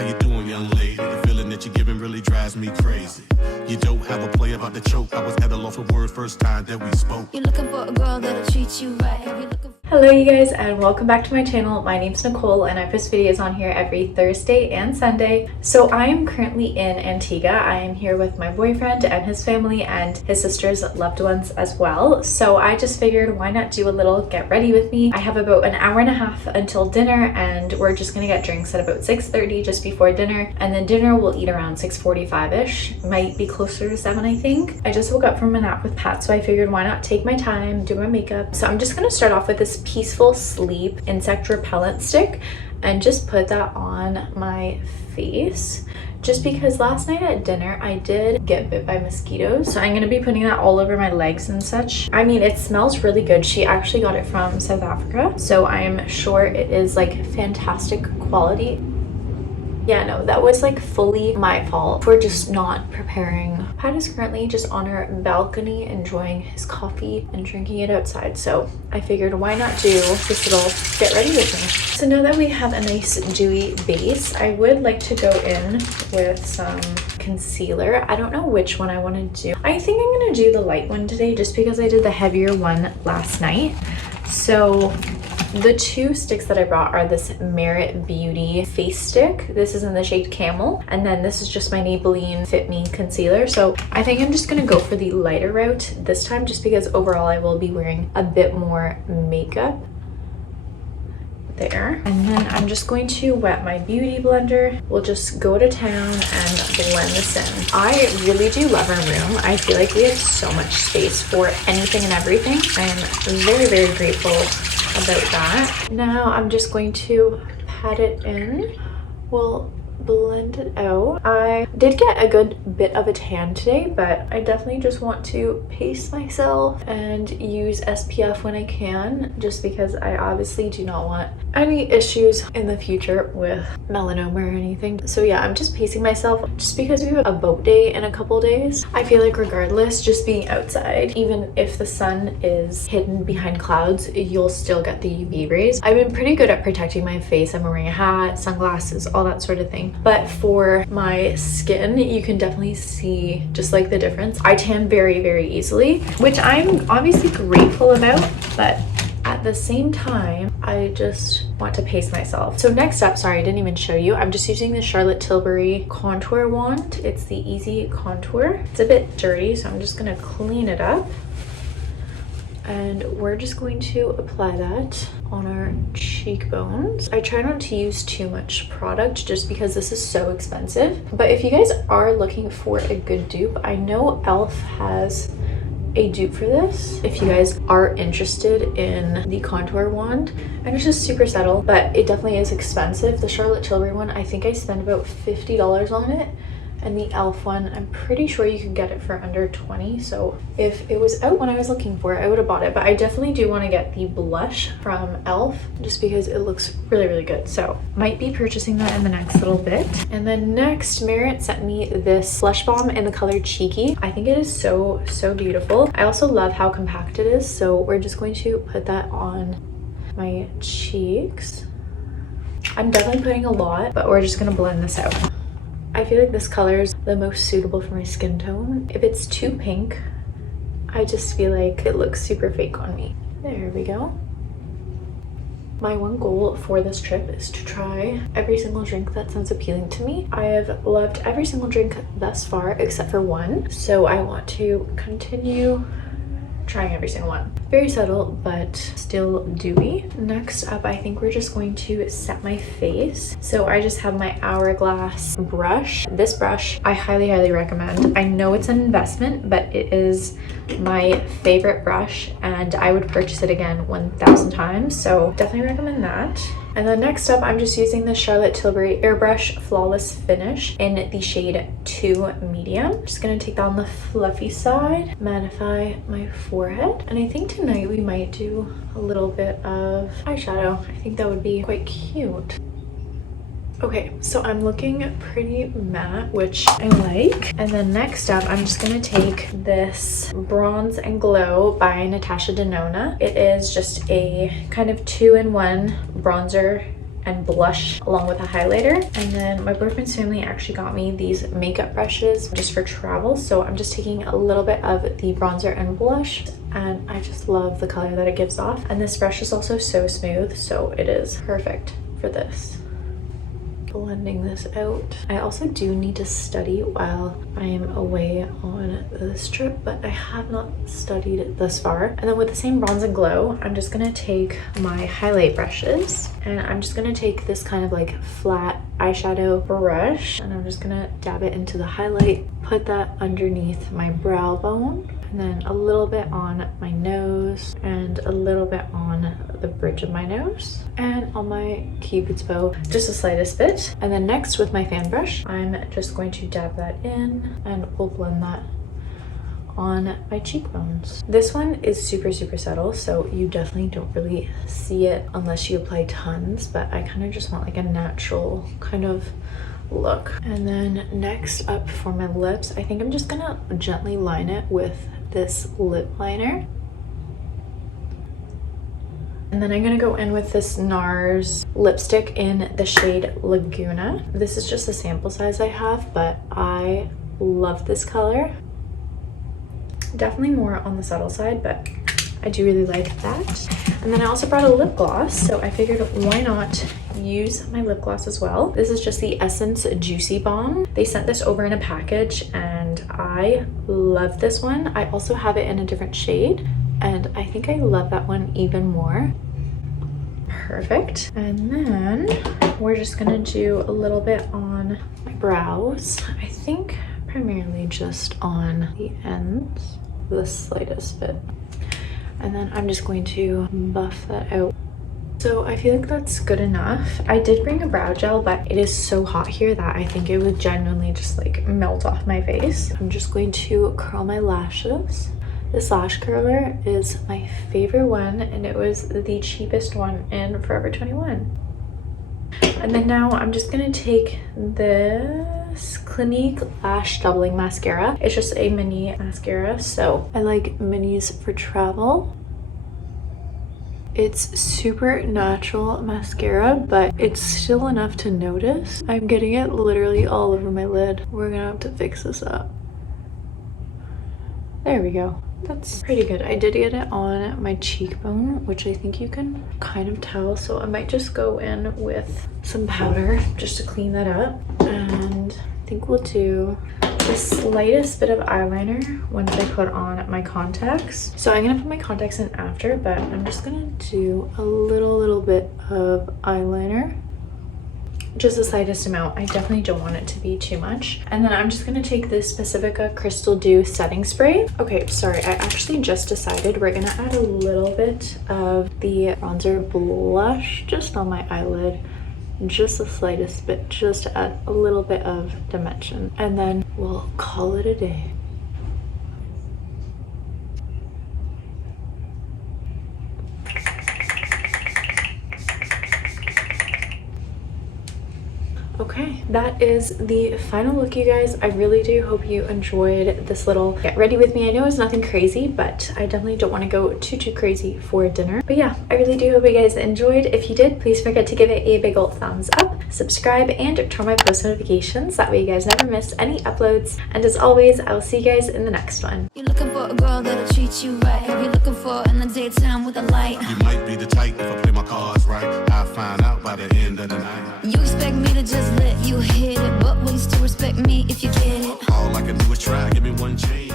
How you doing, young lady? The feeling that you're giving really drives me crazy. You don't have a play about the choke. I was at a loss for words first time that we spoke. You're looking for a girl that'll treat you right. You're looking. Hello you guys, and welcome back to my channel. My name's Nicole and I post videos on here every Thursday and Sunday. So I am currently in Antigua. I am here with my boyfriend and his family and his sister's loved ones as well. So I just figured, why not do a little get ready with me. I have about an hour and a half until dinner, and we're just gonna get drinks at about 6:30 just before dinner, and then dinner we'll eat around 6:45ish. Might be closer to 7, I think. I just woke up from a nap with Pat, so I figured why not take my time, do my makeup. So I'm just gonna start off with this Peaceful Sleep insect repellent stick and just put that on my face, just because last night at dinner I did get bit by mosquitoes. So I'm going to be putting that all over my legs and such. I mean, it smells really good. She actually got it from South Africa, so I am sure it is like fantastic quality. Yeah, no, that was like fully my fault for just not preparing. Pat is currently just on our balcony enjoying his coffee and drinking it outside, so I figured why not do this little get ready with me. So now that we have a nice dewy base, I would like to go in with some concealer. I don't know which one I want to do. I think I'm going to do the light one today just because I did the heavier one last night. So the two sticks that I brought are this Merit Beauty face stick. This is in the shade Camel, and then this is just my Maybelline Fit Me concealer. So I think I'm just gonna go for the lighter route this time, just because overall I will be wearing a bit more makeup. There. And then I'm just going to wet my beauty blender. We'll just go to town and blend this in. I really do love our room. I feel like we have so much space for anything and everything. I'm very, very grateful about that. Now I'm just going to pat it in. We'll blend it out. I did get a good bit of a tan today, but I definitely just want to pace myself and use SPF when I can, just because I obviously do not want any issues in the future with melanoma or anything. So yeah, I'm just pacing myself just because we have a boat day in a couple days. I feel like regardless, just being outside, even if the sun is hidden behind clouds, you'll still get the UV rays. I've been pretty good at protecting my face. I'm wearing a hat, sunglasses, all that sort of thing. But for my skin, you can definitely see just like the difference. I tan very, very easily, which I'm obviously grateful about, but at the same time, I just want to pace myself. So next up, sorry, I didn't even show you. I'm just using the Charlotte Tilbury contour wand. It's the Easy Contour. It's a bit dirty, so I'm just gonna clean it up. And we're just going to apply that on our cheekbones. I try not to use too much product just because this is so expensive. But if you guys are looking for a good dupe, I know e.l.f. has a dupe for this if you guys are interested in the contour wand, and it's just super subtle, but it definitely is expensive. The Charlotte Tilbury one, I think I spent about $50 on it, and the e.l.f. one, I'm pretty sure you can get it for under 20. So if it was out when I was looking for it, I would have bought it. But I definitely do want to get the blush from e.l.f. just because it looks really, really good. So might be purchasing that in the next little bit. And then next, Merit sent me this blush balm in the color Cheeky. I think it is so, so beautiful. I also love how compact it is. So we're just going to put that on my cheeks. I'm definitely putting a lot, but we're just going to blend this out. I feel like this color is the most suitable for my skin tone. If it's too pink, I just feel like it looks super fake on me. There we go. My one goal for this trip is to try every single drink that sounds appealing to me. I have loved every single drink thus far except for one, so I want to continue trying every single one. Very subtle, but still dewy. Next up, I think we're just going to set my face. So I just have my Hourglass brush. This brush, I highly, highly recommend. I know it's an investment, but it is my favorite brush, and I would purchase it again 1,000 times. So definitely recommend that. And then next up, I'm just using the Charlotte Tilbury Airbrush Flawless Finish in the shade 2 Medium. Just gonna take that on the fluffy side, mattify my forehead. And I think tonight we might do a little bit of eyeshadow. I think that would be quite cute. Okay, so I'm looking pretty matte, which I like. And then next up, I'm just gonna take this Bronze and Glow by Natasha Denona. It is just a kind of 2-in-1 bronzer and blush along with a highlighter. And then my boyfriend's family actually got me these makeup brushes just for travel. So I'm just taking a little bit of the bronzer and blush, and I just love the color that it gives off. And this brush is also so smooth, so it is perfect for this. Blending this out. I also do need to study while I am away on this trip, but I have not studied it thus far. And then with the same Bronze and Glow, I'm just gonna take my highlight brushes, and I'm just gonna take this kind of like flat eyeshadow brush, and I'm just gonna dab it into the highlight, put that underneath my brow bone, and then a little bit on my nose and a little bit on the bridge of my nose and on my cupid's bow, just the slightest bit. And then next with my fan brush, I'm just going to dab that in and we'll blend that on my cheekbones. This one is super subtle, so you definitely don't really see it unless you apply tons, but I kind of just want like a natural kind of look. And then next up for my lips, I think I'm just gonna gently line it with this lip liner. And then I'm gonna go in with this NARS lipstick in the shade Laguna. This is just a sample size I have, but I love this color. Definitely more on the subtle side, but I do really like that. And then I also brought a lip gloss, so I figured why not use my lip gloss as well. This is just the Essence Juicy Bomb. They sent this over in a package and I love this one. I also have it in a different shade and I think I love that one even more. Perfect. And then we're just gonna do a little bit on my brows. I think primarily just on the ends, the slightest bit. And then I'm just going to buff that out. So I feel like that's good enough. I did bring a brow gel, but it is so hot here that I think it would genuinely just like melt off my face. I'm just going to curl my lashes. This lash curler is my favorite one and it was the cheapest one in Forever 21. And then now I'm just gonna take this Clinique Lash Doubling Mascara. It's just a mini mascara, so I like minis for travel. It's super natural mascara, but it's still enough to notice. I'm getting it literally all over my lid. We're gonna have to fix this up. There we go. That's pretty good. I did get it on my cheekbone, which I think you can kind of tell, so I might just go in with some powder just to clean that up. And I think we'll do the slightest bit of eyeliner once I put on my contacts. So I'm gonna put my contacts in after, but I'm just gonna do a little bit of eyeliner. Just the slightest amount. I definitely don't want it to be too much. And then I'm just gonna take this Pacifica Crystal Dew setting spray. Okay, sorry, I actually just decided we're gonna add a little bit of the bronzer blush just on my eyelid. Just the slightest bit, just to add a little bit of dimension. And then we'll call it a day. Okay, that is the final look, you guys. I really do hope you enjoyed this little get ready with me. I know it's nothing crazy, but I definitely don't want to go too crazy for dinner. But yeah, I really do hope you guys enjoyed. If you did, please forget to give it a big old thumbs up, subscribe, and turn on my post notifications. That way you guys never miss any uploads. And as always, I will see you guys in the next one. You're looking for a girl that'll treat you right. Who you looking for in the daytime with a light? You might be the type if I play my cards right. I'll find out by the end of the night. You expect me to just let you hit it, but will you still respect me if you get it? All I can do is try, give me one chance.